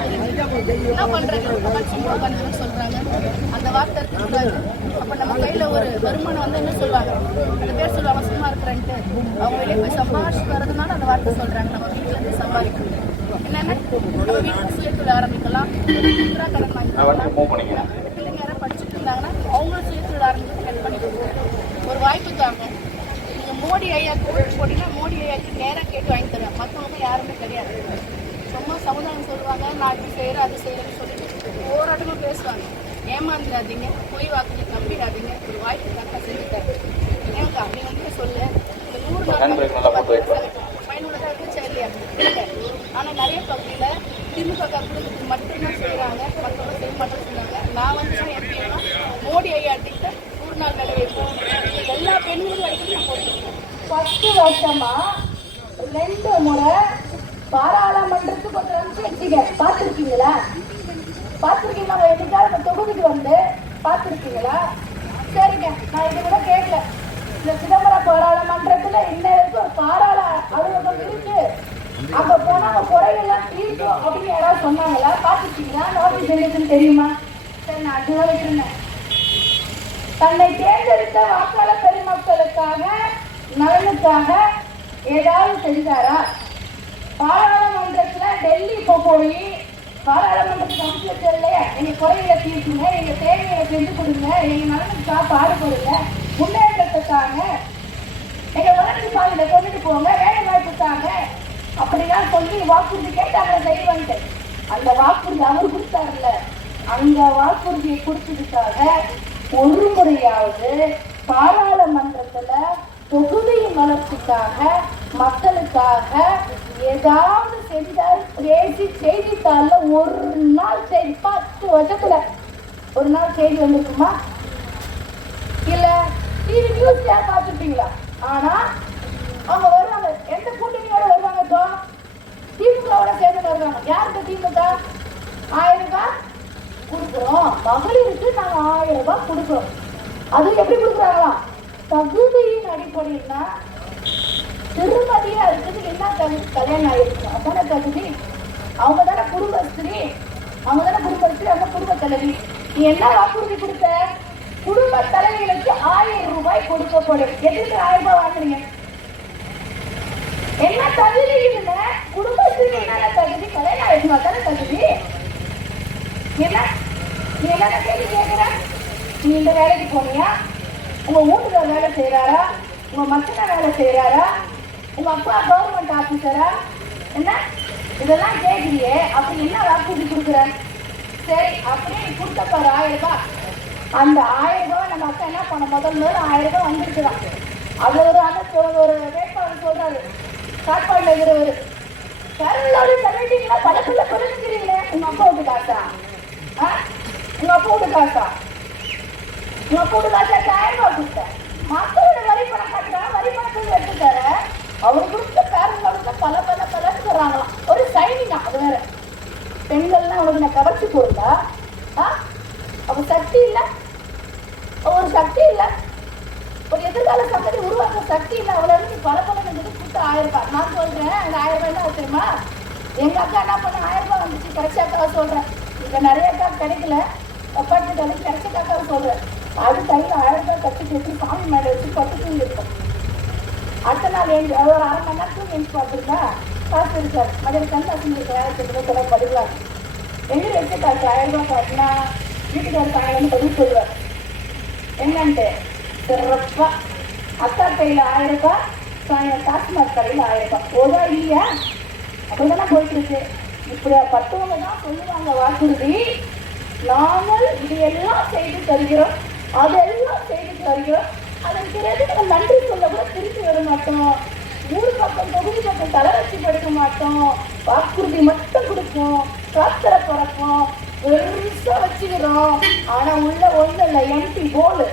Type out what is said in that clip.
என்ன மக்கள் சும்மா உட்காந்துன்னு சொல்றாங்க. அந்த வார்த்தை இருக்கக்கூடாது அப்ப நம்ம கையில ஒரு வருமானம் வந்து என்ன சொல்லுவாங்க? அந்த பேர் சொல்லுவாங்க சும்மா இருக்கிறேன்ட்டு. அவங்க வெளியே போய் சம்பாதிச்சு வர்றதுனால அந்த வார்த்தை சொல்றாங்க. நம்ம வீட்டுல இருந்து சம்பாதிக்கணும். என்னென்ன? நம்ம வீட்டுல சுயத்தொழில் ஆரம்பிக்கலாம். கடன் வாங்கிக்கலாம். பிள்ளைங்க யாராவது படிச்சுட்டு இருந்தாங்கன்னா அவங்களும் சுயத்தொழில் ஆரம்பிச்சு கொடுக்கணும். ஒரு வாய்ப்பு தாங்க. நீங்க மோடி ஐயா கோட் போட்டீங்கன்னா மோடி ஐயாக்கு நேரா கேட்டு வாங்கி தருவேன். மற்றவங்க யாருமே கிடையாது. சும்மா சமுதாயம் சொல்லுவாங்க நான் இது செய்கிறேன் அது செய்கிறேன்னு சொல்லிட்டு போராட்டமும் பேசுவாங்க. ஏமாந்துடாதீங்க பொய் வாக்குல நம்பிடாதீங்க ஒரு வாய்ப்பு தான் நான் செஞ்சு தரேன் ஏங்கா நீ வந்து சொல்லு. இந்த நூறு பயனுள்ளதாக இருந்துச்சா இல்லையா இல்லை ஆனால் நிறைய பகுதியில் திமுக குடும்பத்துக்கு மட்டும்தான் செய்கிறாங்க மற்றவங்க செய்ய மாட்டேன்னு சொன்னாங்க. நான் வந்து எப்படின்னா மோடி ஐயா கிட்ட நூறு நாள் வேலை வைப்போம். எல்லா பெண்களும் வரைக்கும் நான் போட்டுருக்கேன் பத்து வருஷமா ரெண்டு முறை பாராளுமன்றத்துக்கு ஒரு வந்து பார்த்துருக்கீங்களா? பார்த்துருக்கீங்களா? உங்க என்னைக்காவது இந்த தொகுதிக்கு வந்து பார்த்துருக்கீங்களா? சரிங்க. நான் இது கூட கேட்கல. இந்த சிதம்பரம் பாராளுமன்றத்துல இன்னும் ஒரு பாராள அலுவலகம் இருக்கு. அங்க போனா அவங்க குறையெல்லாம் தீர்க்கும் அப்படின்னு யாராவது சொன்னாங்களா? பார்த்துருக்கீங்களா? நோட்டீஸ் எழுதுன்னு தெரியுமா? சரி நான் அதுதான் வச்சிருந்தேன் தன்னை தேர்ந்தெடுத்த வாக்காளர் பெருமக்களுக்காக நலனுக்காக ஏதாவது செஞ்சாரா பாராளுமன்றத்துல டெல்லி இப்போ போய் பாராளுமன்ற கவுன்சிலர்ல எங்க குறைகளை தீர்க்குங்க எங்க தேவைகளை செஞ்சு கொடுங்க எங்க நலனுக்காக பாடுபடுங்க முன்னேற்றத்துக்காக எங்கள் வளர்ச்சி பாதையில கொண்டுட்டு போங்க வேலை வாய்ப்புக்காக அப்படிலாம் சொல்லி வாக்குறுதி கேட்டாங்க செய்வாங்க அந்த வாக்குறுதி அவர் கொடுத்தாருல்ல. அந்த வாக்குறுதியை கொடுத்ததுக்காக ஒரு முறையாவது பாராளுமன்றத்துல தொகுதியின் வளர்ச்சிக்காக மக்களுக்காக ஏதாவது செஞ்சால் பேசி செய்தித்தாளில் ஒரு நாள் செய்தி பத்து வருஷத்துல ஒரு நாள் செய்தி வந்துருக்குமா? இல்ல டிவி நியூஸ் யார் பார்த்துருப்பீங்களா? ஆனா அவங்க வருவாங்க. எந்த கூட்டணியோட வருவாங்க இப்போ? திமுகவோட சேர்ந்து வருவாங்க. யாருக்கு திமுக? ஆயிரம் ரூபாய் கொடுக்குறோம். மகளிருக்கு நாங்க ஆயிரம் ரூபாய் கொடுக்குறோம். அது எப்படி கொடுக்குறாங்களா? தகுதியின் அடிப்படையில்னா என்ன கல்யாணம் ஆயிருக்கு அதான தகுதி அவங்க தானே குடும்பஸ்திரி. அவங்க தானே குடும்பஸ்திரி அவங்க குடும்ப தலைவி. நீ என்ன வாக்குறுதி கொடுத்த? குடும்ப தலைவிகளுக்கு ஆயிரம் ரூபாய் கொடுக்கப்படும். எதுக்கு ஆயிரம் ரூபாய் வாங்குறீங்க? என்ன தகுதி இல்ல குடும்பத்துக்கு என்னென்ன தகுதி? கல்யாணம் ஆயிருந்தா தானே தகுதி. என்ன? நீ என்ன கேள்வி கேட்கிற? நீ இந்த வேலைக்கு போனியா? உங்க வீட்டுல வேலை செய்யறாரா உங்க மச்சன வேலை செய்யறாரா உங்க அப்பா கவர்மெண்ட் ஆபீசரா என்ன? இதெல்லாம் கேட்குறியே அப்படி என்ன வாக்குறுதி கொடுக்குற? சரி அப்படியே நீ கொடுத்த பாரு ஆயிரம் ரூபாய். அந்த ஆயிரம் ரூபாய் நம்ம அக்கா என்ன பண்ண? முதல் முதல்ல ஆயிரம் ரூபாய் வந்துருக்குதான். அது ஒரு அந்த ஒரு வேட்பாளர் சொல்றாரு. சாப்பாடுல இருக்கிறவர். கருளோடு தள்ளிட்டீங்களா படத்துல பிறந்துக்கிறீங்களே உங்க அப்பா விட்டு காசா? ஆ? உங்க அப்பா விட்டு காசா? உங்க அப்பா விட்டு காசா ஆயிரம் ரூபாய் கொடுத்தேன். மக்களோட வரி பணம் கட்டுறா வரி பணத்தை எடுத்து தர அவர் கொடுத்த பேரங்களோட பல பல பலன்னு சொல்றாங்களாம். ஒரு சைனிங்கா அது வேற. பெண்கள்லாம் அவளுக்கு நான் கவர்ச்சி பொருளா ஆ? அவ சக்தி இல்லை. ஒரு சக்தி இல்லை. ஒரு எதிர்கால சந்ததி உருவாக்க சக்தி இல்லை. அவளை இருந்து பல பல கொடுத்து ஆயிரம் ரூபாய் நான் சொல்றேன் அந்த ஆயிரம் ரூபாய் தான் தெரியுமா? எங்க அக்கா என்ன பண்ண? ஆயிரம் ரூபாய் வந்துச்சு. கடைசி அக்காவை சொல்றேன். இங்க நிறைய அக்கா கிடைக்கல. அப்பாட்டு கிடைச்சி கடைசி அக்காவை சொல்றேன். அது கையில் ஆயிரம் ரூபாய் கட்டி கட்டி சாமி மேலே வச்சு பட்டு தூங்கி அடுத்த நாள் ஒரு அரை மணி நேரம் தூங்கி எழுந்து பார்த்துருந்தா காசு இருக்காரு மதியம் கண்டு அசம்பிளிக்கு ஆயிரத்தி ரூபாய் படிக்கலாம் ஆயிரம் ரூபாய் காட்டினா வீட்டுக்காரர் காலையில் பதில் சொல்லுவார். என்னன்ட்டு சிறப்பா. அக்கா கையில் ஆயிரம் ரூபாய் சாயம் டாஸ்மாக் கடையில் ஆயிரம் ரூபாய். ஓதா இல்லையா? அப்படிதானே போயிட்டு இருக்கு இப்படி பத்தவங்க தான் சொல்லுவாங்க வாக்குறுதி நாங்கள் இதையெல்லாம் செய்து தருகிறோம். அதெல்லாம் செய்து தருகிறோம். அதன் பிறகு நம்ம நன்றி சொல்ல கூட திருப்பி வர மாட்டோம். ஊர் பக்கம் தொகுதி பக்கம் தலை வச்சு படுக்க மாட்டோம். வாக்குறுதி மட்டும் கொடுப்போம். காத்தரை பிறப்போம். பெருசா வச்சுக்கிறோம். ஆனா உள்ள ஒண்ணு இல்லை எம்பி போலு